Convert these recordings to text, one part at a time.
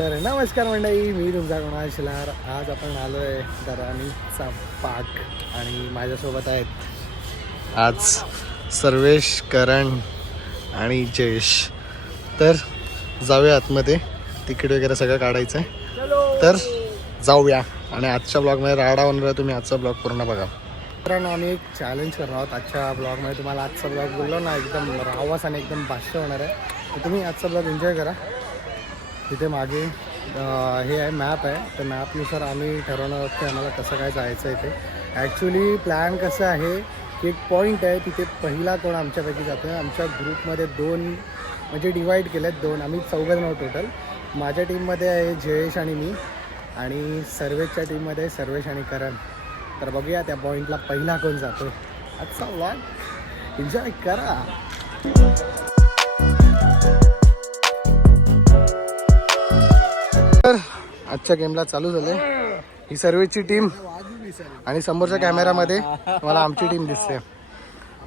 तर नमस्कार मंडळी, मी तुमचा कुणाल शिलार. आज आपण आलो आहे दराणीचा पाक आणि माझ्यासोबत आहेत आज सर्वेश, करण आणि जयेश. तर जाऊया आतमध्ये, तिकीट वगैरे सगळं काढायचं आहे. तर जाऊया आणि आजच्या ब्लॉगमध्ये राडा होणार आहे. तुम्ही आजचा ब्लॉग पूर्ण बघा. कारण आम्ही एक चॅलेंज करणार आहोत आजच्या ब्लॉगमध्ये. तुम्हाला आजचा ब्लॉग बोललो ना, एकदम रावास आणि एकदम भाष्य होणार आहे. तर तुम्ही आजचा ब्लॉग एन्जॉय करा. तिथे मागे हे आहे, मॅप आहे. तर मॅपनुसार आम्ही ठरवणार आहोत की आम्हाला कसं काय जायचं आहे ते. ॲक्च्युली प्लॅन कसं आहे की एक पॉईंट आहे, तिथे पहिला कोण आमच्यापैकी जातो आहे. आमच्या ग्रुपमध्ये दोन म्हणजे डिवाईड केले आहेत, दोन. आम्ही 4 जण आहोत टोटल. माझ्या टीममध्ये आहे जयेश आणि मी, आणि सर्वेशच्या टीममध्ये आहे सर्वेश आणि करण. तर बघूया त्या पॉईंटला पहिला कोण जातो. आजचा व्लॉग एन्जॉय करा. तर आजच्या गेमला चालू झाले. ही सर्वेची टीम आणि समोरच्या कॅमेरामध्ये मला आमची टीम दिसते.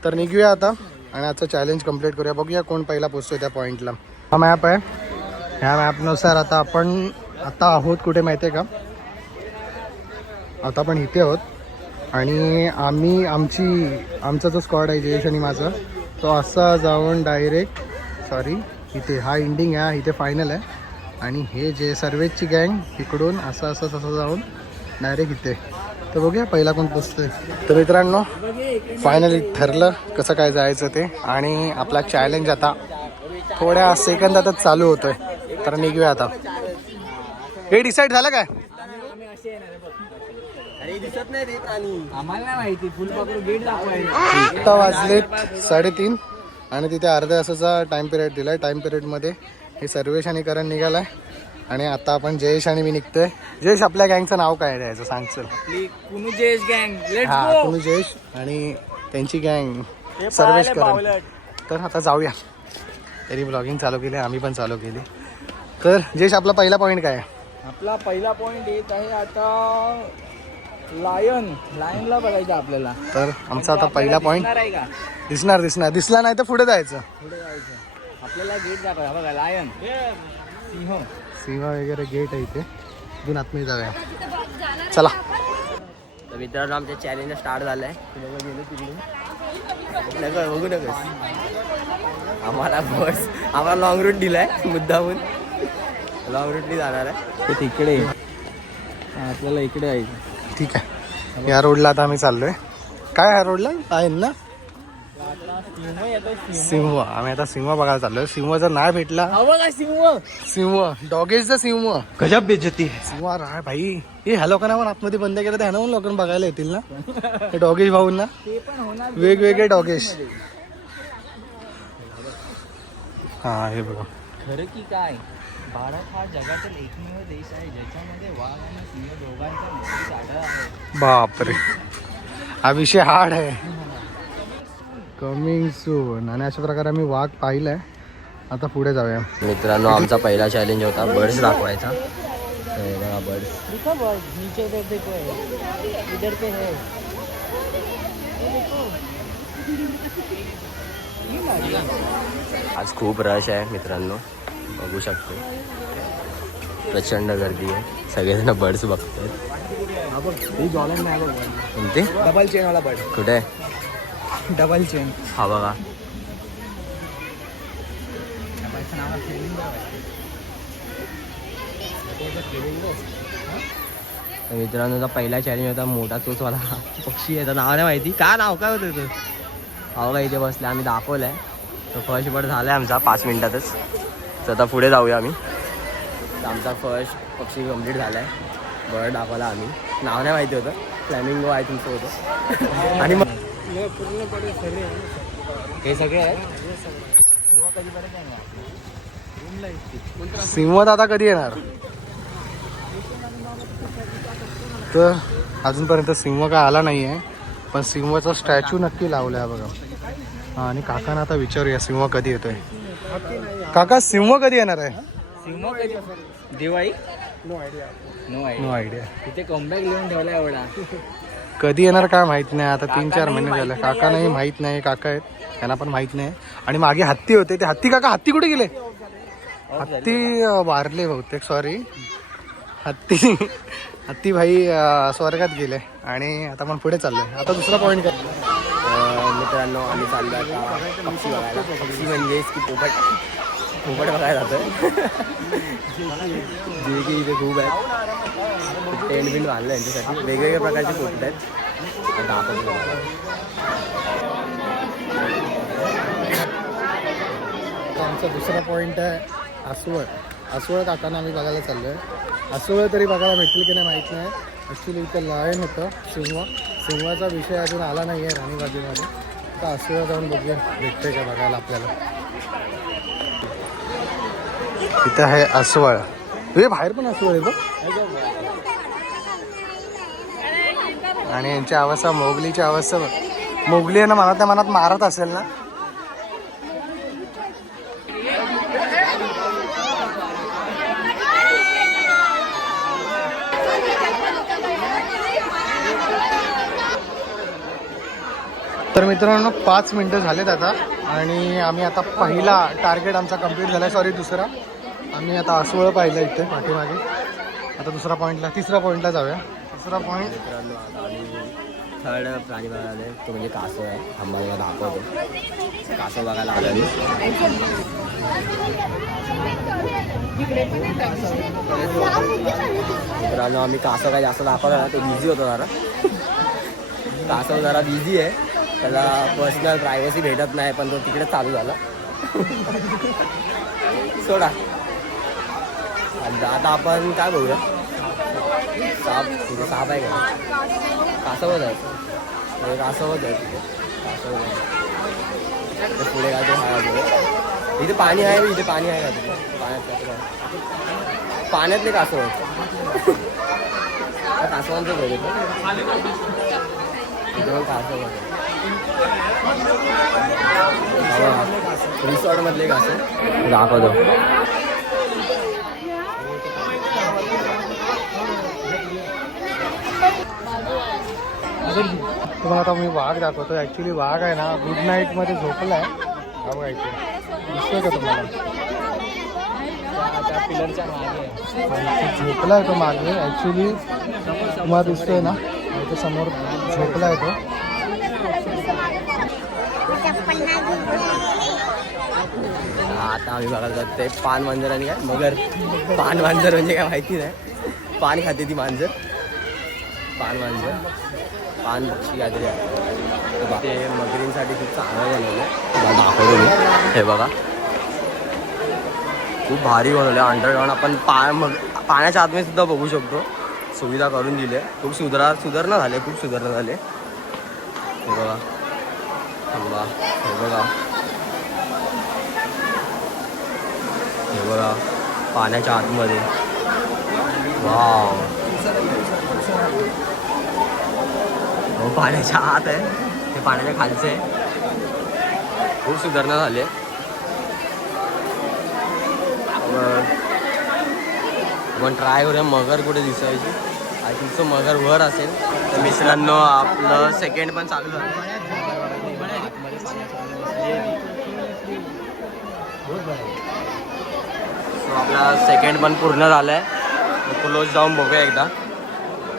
तर निघूया आता आणि आजचं चॅलेंज कंप्लीट करूया. बघूया कोण पहिला पोचतोय त्या पॉईंटला. हा मॅप आहे. ह्या मॅपनुसार आता आपण आहोत कुठे माहिती आहे का? आता आपण इथे आहोत आणि आमचा जो स्क्वॉड आहे जयेश आणि माझा, तो असा जाऊन डायरेक्ट इथे हा एंडिंग आहे, इथे फायनल आहे. आणि हे जे सर्वेची गँग इकडून असं जाऊन डायरेक्ट इथे. तर बघूया पहिला कोण पोचतोय. तर मित्रांनो, फायनली ठरलं कसं काय जायचं ते. आणि आपला चॅलेंज आता थोड्या सेकंदातच चालू होतोय. तर निघूया आता. हे डिसाईड झालं काय? आता वाजलेत 3:30 आणि तिथे अर्ध्या तासाचा टाइम पिरियड दिलाय. टाइम पिरियडमध्ये हे सर्वेश आणि करण निघालाय आणि आता आपण जयेश आणि मी निघतोय. जयेश, आपल्या गँगचं नाव काय द्यायचं सांग चल. कुनू जयेश गँग. हा, कुनू जयेश आणि त्यांची गँग सर्वेश करण. तर आता जाऊया. तरी ब्लॉगिंग चालू केली, आम्ही पण चालू केली. तर जयेश, आपला पहिला पॉईंट काय आहे? आपला पहिला पॉइंट येत आहे आता लायनला बघायचं आपल्याला. तर आमचा आता पहिला पॉईंट दिसला नाही तर पुढे जायचं. आपल्याला गेट दाखवा बघा. लायन, सिंह वगैरे गेट आहे इथे. इथून आतमध्ये जाऊया. चला. तर मित्रांनो, आमच्या चॅलेंज स्टार्ट झालंय. बघू नका आम्हाला लॉंग रूट दिलाय मुद्दामून. लॉंग रूटनी जाणार आहे ते तिकडे. आपल्याला इकडे यायचं. ठीक आहे. या रोडला आता आम्ही चाललोय. काय ह्या रोडला आहे ना सिंह. आम्ही आता सिंह बघायला चाललोय. सिंह जर नाही भेटला, सिंह डॉगेजचा सिंह गजब बेइज्जती. सिंह राय भाई. ह्या लोकांना पण आतमध्ये बंद केलं तर ह्याना पण लोकांना बघायला येतील ना हे डॉगेश भाऊंना. वेगवेगळे डॉगेश. हा, हे बघा. खरं की काय, भारत हा जगातील एकमेव देश आहे ज्याच्यामध्ये वाघ आणि सिंह दोघांचा मृत्यू आढळ आहे. बापरे, हा विषय हार्ड आहे. Coming soon. आणि अशा प्रकारे आम्ही वाघ पाहिलाय. आता पुढे जाऊया. मित्रांनो, आमचा पहिला चॅलेंज होता बर्ड्स दाखवायचा. बर्ड्स आज खूप रश आहे मित्रांनो, बघू शकतो. प्रचंड गर्दी आहे. सगळेजण बर्ड्स बघतात. कोणते? डबल चेन वाला बर्ड. कुठे? Double chain. हा बघा. मित्रांनो, पहिला चॅलेंज होता मोठा चोचवाला पक्षी. याचं नाव नाही माहिती. काय नाव काय होतं तुझं? हो का, इथे बसले. आम्ही दाखवलंय. तर फर्स्ट बर्ड झालाय आमचा 5 मिनिटातच. तर आता पुढे जाऊया आम्ही. आमचा फर्स्ट पक्षी कंप्लीट झालाय. बर्ड दाखवला आम्ही. नाव नाही माहिती होतं. फ्लॅमिंगो आहे तुमचं होतं. आणि मग हे सगळे आहेत. सिंह आता कधी येणार? तर अजूनपर्यंत सिंह काय आला नाही आहे, पण सिंहाचा स्टॅच्यू नक्की लावला आहे बघा. हां, आणि काकांना आता विचारूया सिंह कधी येतोय. काका, सिंह कधी येणार आहे? सिंह कधी? दिवाळी? No idea. तिथे कमबॅक लिहून ठेवला एवढा. कधी येणार काय माहित नाही. आता 3-4 महिने झाले. काकांनाही माहित नाही. काका आहेत, त्यांना पण माहित नाही. आणि मागे हत्ती होते. ते हत्ती, काका हत्ती कुठे गेले? हत्ती वारले बहुतेक, सॉरी. हत्ती भाई स्वर्गात गेले आणि आता आपण पुढे चाललोय. आता दुसरा पॉईंट काय? मित्रांनो आम्ही चाललो आता पक्षी बघायला. पक्षी म्हणजे की पोपट बघायला जातोय. जे की इथे खूप आहेत. टेंट बिंट बांधलं यांच्यासाठी. वेगवेगळ्या प्रकारचे पोपट आहेत. आता आपण आमचा दुसरा पॉईंट आहे आसवळ. आसवळ काकांना आम्ही बघायला चाललो आहे. आसवळ तरी बघायला भेटतील की नाही माहीत नाही. ॲक्च्युली इथं लायन होतं, सिंहाचा विषय अजून आला नाही आहे राणीबागेमध्ये. तर आसवळ जाऊन बघूया भेटतंय का बघायला आपल्याला. इथं आहे आसवळ. हे बाहेर पण आसवळ आहे बघ. आणि यांची अवस्था, मोगलीची अवस्था बघ. मोगली आहे ना, मनात मारत असेल ना. तर मित्रांनो 5 मिनटं झालेत आता आणि आम्ही आता पहिला टार्गेट आमचा कंप्लीट झाला आहे. सॉरी दुसरा. आम्ही आता आसवळ पाहिलं इथे पाठीमागे. आता तिसरा पॉईंटला जाऊया. तिसरा पॉईंट मित्रांनो आता आम्ही थर्ड प्राणी बघायला आले. तो म्हणजे कासव आहे. आम्हाला दाखवतो. कासव बघायला आलो. मित्रांनो आम्ही कासव काय जास्त दाखवला, तो बिझी होता जरा. कासव जरा बिझी आहे. त्याला पर्सनल प्रायव्हसी भेटत नाही, पण तो तिकडे चालू झाला. सोडा. आता आपण काय बघूया. साप आहे का? कासवच आहे. कासवच आहे तिथे. कासव आहे. पुढे काय ते हा इथे पाणी आहे. इथे पाणी आहे का तिथे? पाण्यातले कासव आहेत. कासवांचं घर येतो. कासव रिसॉर्ट मधले कासव दाखवतो. तुम्हाला आता मी वाघ दाखवतो. ॲक्च्युली वाघ आहे ना गुड नाईटमध्ये झोपला आहे. हा बघा इथे दिसतोय का तुम्हाला? पिलरच्या मागे झोपला आहे तो मागे. ॲक्च्युली तुम्हाला दिसतोय ना इथे समोर झोपला आहे तो. आता आम्ही बघायला जातो ते पान मांजर आणि काय मगर. पान मांजर म्हणजे काय माहिती नाही. पान खाते ती मांजर. पान पक्षी काहीतरी आहे. ते मगरींसाठी खूप चांगलं बनवलं. दाखवतो मी. हे बघा खूप भारी बनवलं. अंडरग्राऊंड आपण पाण्याच्या आतमध्ये सुद्धा बघू शकतो. सुविधा करून दिली आहे. खूप सुधारणा झाली. खूप सुधारणा झाली. हे बघा. हे बघा पाण्याच्या आतमध्ये. वाव. हो पाण्याच्या आत आहे. हे पाण्याच्या खालचं आहे. खूप सुधारणा झाली आहे. आपण ट्राय करूया मगर कुठे दिसायची. आय थिंक सो मगर वर असेल. तर मित्रांनो आपलं सेकंड पण चालू झालं. सो आपला सेकंड पण पूर्ण झालं आहे. क्लोज जाऊन बघूया एकदा.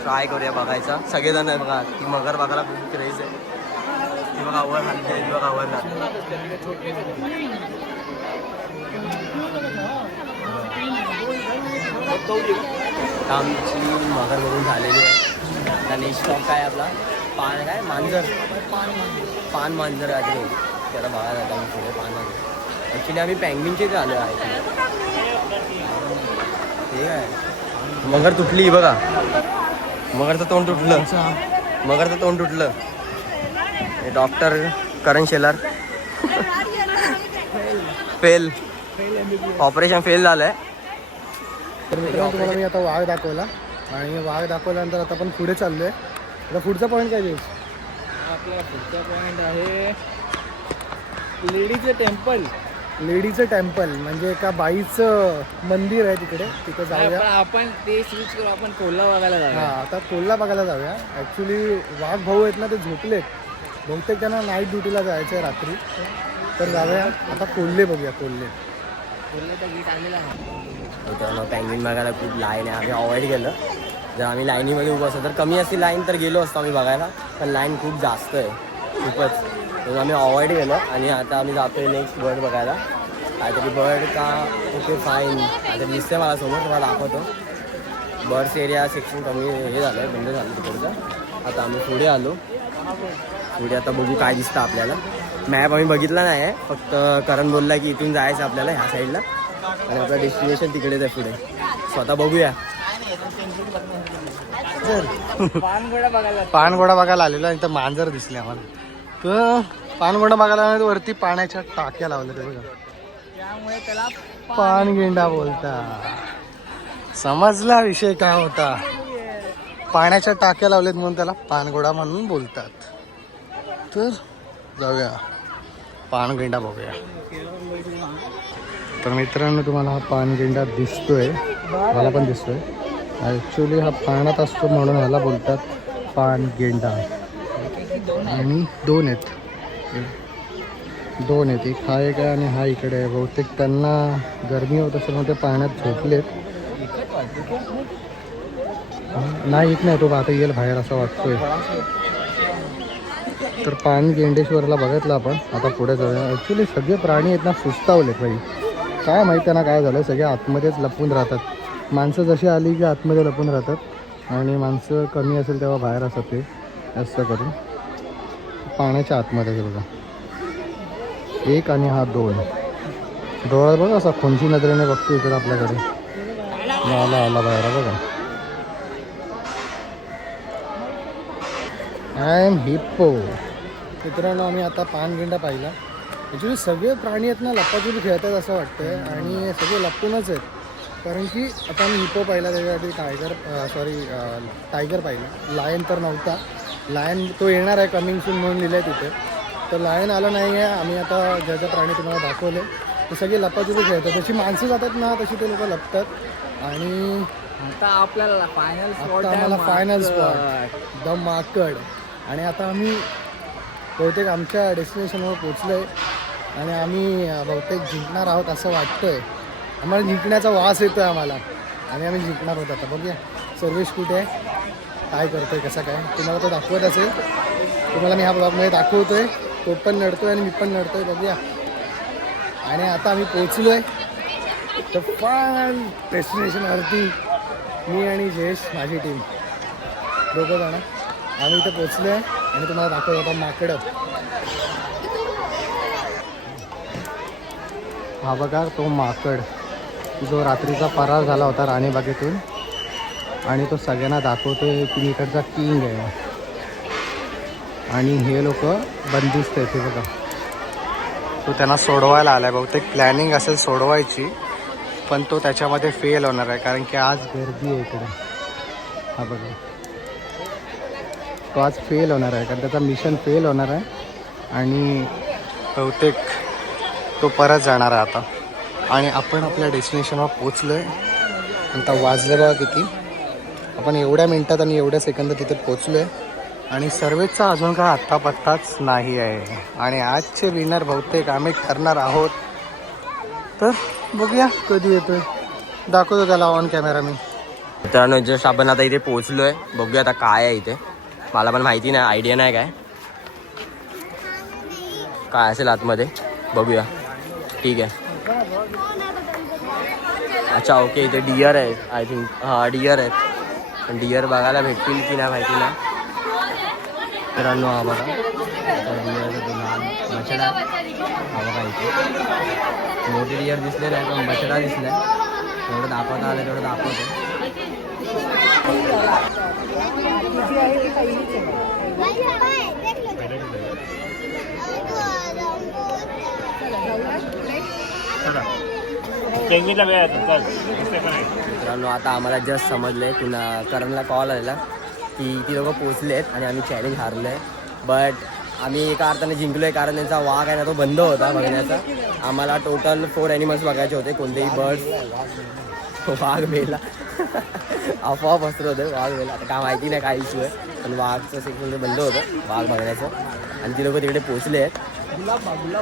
ट्राय करूया बघायचा. सगळेजण आहे बघा. ती मगर बघायला खूप क्रेज आहे. ती बघा वर हल्ली. ती बघा वर आमची मगर बघून झालेली आहे. आणि स्टॉक काय आपला पान मांजर आहे. त्याला बघायला जातो आम्ही पुढे. पान मांजर ॲक्च्युली आम्ही पँग्विनचे इथे आलो आहे. ठीक आहे. मगर तुटली बघा. मगरचं तोंड तुटलं. डॉक्टर करण शेलार फेल. ऑपरेशन फेल झालंय. तर मित्रांनो तुम्हाला मी आता वाघ दाखवला आणि वाघ दाखवल्यानंतर आता आपण पुढे चाललोय. आता पुढचा पॉईंट काय देऊ? आपला पुढचा पॉईंट आहे लेडीचं टेम्पल म्हणजे एका बाईचं मंदिर आहे तिकडे. तिथे जाऊया आपण. ते स्विच करू. आपण कोल्हा बघायला जाऊया. हां आता कोल्हा बघायला जाऊया. ॲक्च्युली वाघ भाऊ आहेत ना ते झोपलेत. बहुतेक त्यांना नाईट ड्युटीला जायचं आहे रात्री. तर जाऊया आता कोल्हे बघूया. कोल्हे मित्रांनो पँग्विन बघायला खूप लाईन आहे, आम्ही अवॉइड केलं. जर आम्ही लाईनीमध्ये उभं असतो तर कमी असती लाईन तर गेलो असतो आम्ही बघायला, पण लाईन खूप जास्त आहे खूपच, म्हणून आम्ही अवॉइड केलं. आणि आता आम्ही जातोय नेक्स्ट बर्ड बघायला. काहीतरी बर्ड का ओके फाईन आता दिसतंय मला समोर, तुम्हाला दाखवतो. बर्ड्स एरिया सेक्शन कमी हे झालं आहे, बंद झालं तिकडचं. आता आम्ही पुढे आलो, पुढे आता बघू काय दिसतं आपल्याला. मॅप आम्ही बघितला नाही आहे, फक्त करण बोलला की इथून जायचं आपल्याला ह्या साईडला आणि आपलं डेस्टिनेशन तिकडेच आहे पुढे. स्वतः बघूया. पानघोडा बघायला आलेलो आणि इथं मांजर दिसले आम्हाला. तर पानघोडा बघायला आले तर वरती पाण्याच्या टाक्या लावल्या ते बघा, त्यामुळे त्याला पानगेंडा बोलता. समजला विषय काय होता, पाण्याच्या टाक्या लावलेत म्हणून त्याला पानघोडा म्हणून बोलतात. तर जाऊया पानगेंडा बघूया. तर मित्रांनो तुम्हाला हा पानगेंडा दिसतोय, मला पण दिसतोय. ॲक्च्युली हा पाण्यात असतो म्हणून ह्याला बोलतात पानगेंडा. आणि दोन आहेत, एक हा एक आहे आणि हा इकडे आहे. बहुतेक त्यांना गरमी होत असेल म्हणून ते पाण्यात झोपलेत. नाही येत नाही तो, आता येईल बाहेर असं वाटतोय. तर पानगेंडेश्वरला बघितलं आपण. आता पुढे जाऊया. ॲक्च्युली सगळे प्राणी आहेत ना सुस्तावलेत भाई, काय माहिती त्यांना काय झालं, सगळे आतमध्येच लपून राहतात. माणसं जशी आली की आतमध्ये लपून राहतात आणि माणसं कमी असेल तेव्हा बाहेर असतात ते जास्त करून. पाण्याच्या आतमध्ये बघा एक आणि हा दोन. डोळा बघा असा खोंची नजरेने बघतो इकडे आपल्याकडे. आला बाहेर बघा. I am hippo. मित्रांनो आम्ही आता पानगेंडा पाहिला. ॲक्च्युली सगळे प्राणी आहेत ना लपाछुपी खेळतात असं वाटतंय आणि सगळे लपूनच आहेत. कारण की आता आम्ही हिप्पो पाहिला, त्याच्यासाठी टायगर पाहिला. लायन तर नव्हता. लायन तो येणार आहे कमिंग सून म्हणून लिहिलं आहे तिथे, तर लायन आलं नाही आहे. आम्ही आता ज्या ज्या प्राणी तुम्हाला दाखवले ते सगळे लपाछुपी खेळतात. जशी माणसं जातात ना तशी ते लोक लपतात. आणि आता आपल्याला फायनल स्पॉट, आम्हाला फायनल स्पॉट द माकड. आणि आता आम्ही बहुतेक आमच्या डेस्टिनेशनवर पोचलो आहे आणि आम्ही बहुतेक जिंकणार आहोत असं वाटतंय. आम्हाला जिंकण्याचा वास येतो आहे आम्हाला आणि आम्ही जिंकणार आहोत. आता बघूया सर्वेश कुठे आहे, काय करतोय, कसं काय तुम्हाला तो दाखवत असेल. तुम्हाला मी ह्या ब्लॉगमध्ये दाखवतो आहे. तो पण लढतोय आणि मी पण लढतोय, बघूया. आणि आता आम्ही पोचलो आहे तर फायनल डेस्टिनेशनवरती. मी आणि जयेश माझी टीम दोघं जण आम्ही इथं पोचलो आहे आणि तुम्हाला दाखवतो आता माकडं. हा बघा तो माकड जो रात्रीचा फरार झाला होता राणीबागेतून आणि तो सगळ्यांना दाखवतोय की मी इकडचा किंग आहे. आणि हे लोक बंदिस्त आहेत, हे बघा. तो त्यांना सोडवायला आला आहे. बहुतेक प्लॅनिंग असेल सोडवायची, पण तो त्याच्यामध्ये फेल होणार आहे कारण की आज गर्दी आहे इकडे. हा बघा तो आज फेल होणार आहे कारण त्याचा मिशन फेल होणार आहे आणि बहुतेक तो परत जाणार आहे आता. आणि आपण आपल्या डेस्टिनेशनवर पोचलो आहे. आता वाजले बघा किती, आपण एवढ्या मिनटात आणि एवढ्या सेकंद तिथे पोचलो आहे आणि सर्वेचा अजून काय आत्ता पत्ताच नाही आहे. आणि आजचे विनर बहुतेक आम्ही ठरणार आहोत. तर बघूया कधी येतोय, दाखवतो त्याला ऑन कॅमेरा मी. मित्रांनो जस्ट आपण आता इथे पोहोचलो आहे, बघूया आता काय आहे इथे. मला पण माहिती नाही, आयडिया नाही काय असेल आतमध्ये, बघूया. ठीक आहे. अच्छा ओके, इथे डिअर आहे आय थिंक. हां डिअर आहेत, पण डिअर बघायला भेटतील की नाही माहिती नाही. मित्रांनो हा बघा बछडा, हा बघा इथे मोठी डिअर दिसले नाही पण बछडा दिसलाय. तेवढं दाखवता आलं तेवढं दाखवतो. मित्रांनो आता आम्हाला जस्ट समजलंय, पुन्हा करणला कॉल आलेला की ती लोकं पोचले आहेत आणि आम्ही चॅलेंज हारलो आहे. बट आम्ही एका अर्थाने जिंकलो आहे कारण त्यांचा वाघ आहे ना तो बंद होता बघण्याचा. आम्हाला टोटल 4 ॲनिमल्स बघायचे होते, कोणतेही बर्ड्स. वाघ मेला अफवा पसरत होते, वाघ मेला. आता काय माहिती नाही काय इश्यू आहे, पण वाघचं सेक्शन बंद होतं वाघ बघण्याचं आणि ती लोकं तिकडे पोचले आहेत.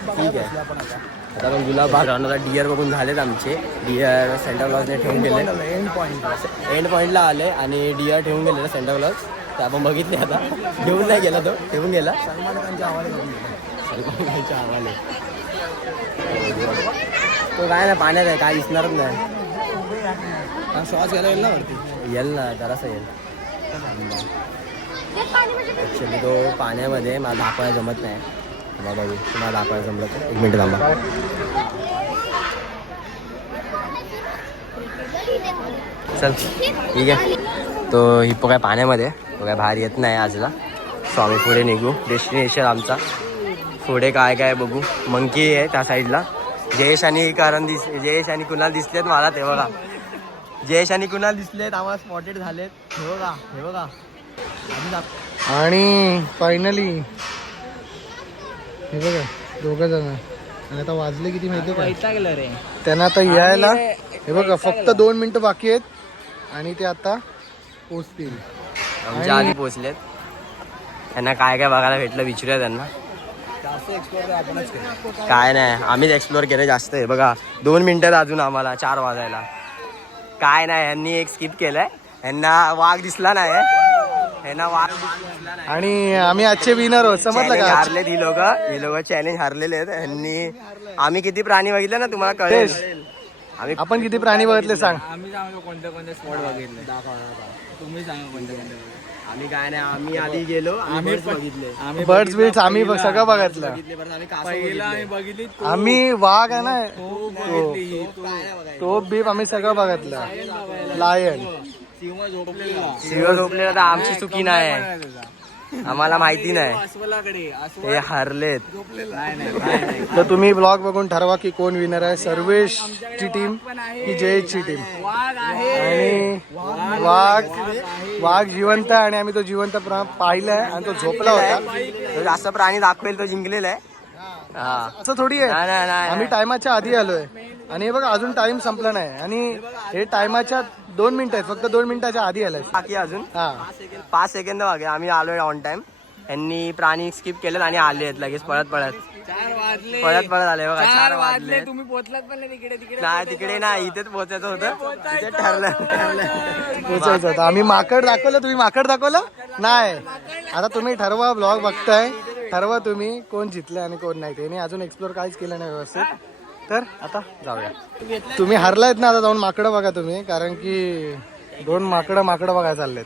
ठीक आहे आता आपण गुलाबबाग राहणार डिअर बघून झालेत आमचे. डिअर सेंटर क्लॉजने ठेवून गेले, एंड पॉईंटला आले आणि डिअर ठेवून गेले सेंटर क्लॉज. तर आपण बघितले आता, घेऊन नाही गेला तो, ठेवून गेला सलमान खानच्या हवाले. तो काय नाही पाण्यात आहे, काय दिसणारच नाही. श्वास घ्यायला येईल ना वरती. येईल ना, जरासा येईल. ॲक्च्युली तो पाण्यामध्ये मला दाखवायला जमत नाही. बघू तुम्हाला दाखवायला जमलं तर 1 मिनिट थांबा. चल ठीक आहे. तो हिप्पो काय पाण्यामध्ये, तो काय बाहेर येत नाही आजला. सो आम्ही पुढे निघू. डेस्टिनेशन आमचा पुढे काय काय बघू. मंकी आहे त्या साईडला. जयेश आणि जयेश आणि कुणाल दिसलेत मला, ते बघा. जयेश आणि कुणाल दिसलेत, आम्हाला स्पॉटेड झालेत. हे बघा, हे बघा. आणि फायनली हे बघा 2 जण. आणि आता वाजले किती माहिती का रे त्यांना आता यायला. हे बघा फक्त 2 मिनिटं बाकी आहेत आणि ते आता पोचतील. आमच्या आधी पोचलेत. त्यांना काय काय बघायला भेटलं विचारूया त्यांना. जास्त एक्सप्लोर आपणच केलं. काय नाही, आम्हीच एक्सप्लोर केलं जास्त आहे. बघा 2 मिनिटात अजून आम्हाला 4 वाजायला. काय नाही, यांनी एक स्किप केलंय. यांना वाघ दिसला नाही, यांना वाघ दिसला नाही. आणि आम्ही आजचे विनर आहोत, समजलं Challenge का? हारलेत ही लोक चॅलेंज हारलेले आहेत. यांनी आम्ही किती प्राणी बघितले ना तुम्हाला कळेल. आम्ही आपण किती प्राणी बघितले सांग. आम्ही सांगतो कोणते कोणते स्पॉट बघितले. तुम्ही सांगा कोणते कोणते बघितले. आम्ही काय नाही, आम्ही आधी गेलो, आम्ही बघितले. बर्ड्स बिट्स आम्ही सगळं बघितलं. पहिला आम्ही बघितली आम्ही वाघ आहे ना, बघितली टोप बीप आम्ही सगळं बघितलं. लायन सिंह झोपलेला. सिंह झोपलेला तर आमची चुकी नाही, आम्हाला माहिती नाही. अस्वलाकडे हे हारलेत. तर तुम्ही ब्लॉग बघून ठरवा की कोण विनर आहे, सर्वेशची टीम की जयेशची टीम. वाघ आहे. आणि वाघ जिवंत आहे आणि आम्ही तो जिवंत पाहिलाय आणि तो झोपला होता. तो जास्त प्राणी दाखवेल तो जिंकलेला आहे. हा असं थोडी आहे. नाही, नाही, नाही. आम्ही टायमाच्या आधी आलोय आणि हे बघा अजून टाइम संपला नाही आणि हे टायमाच्या 2 मिनिटं आहेत, फक्त 2 मिनिटाच्या आधी आलाय. बाकी अजून हा 5 सेकंद बाकी. आम्ही आलोय ऑन टाइम. यांनी प्राणी स्किप केलेत आणि आलेत लगेच पळत 4 वाजले. आले. बघा 4 वाजले. तुम्ही पोहोचलात पण नाही तिकडे. नाही तिकडे नाही, इथेच पोहोचायचं होतं. इथे ठरलं. पोचायचं होतं. आम्ही माकड दाखवलं, तुम्ही माकड दाखवलं नाही. आता तुम्ही ठरवा, ब्लॉग बघताय, ठरवा तुम्ही कोण जिंकलं आणि कोण नाही. त्याने अजून एक्सप्लोर काहीच केलं नाही व्यवस्थित. तर आता जाऊया. तुम्ही हरलायत ना, आता जाऊन माकडं बघा तुम्ही, कारण की 2 माकडं बघायला चाललेत.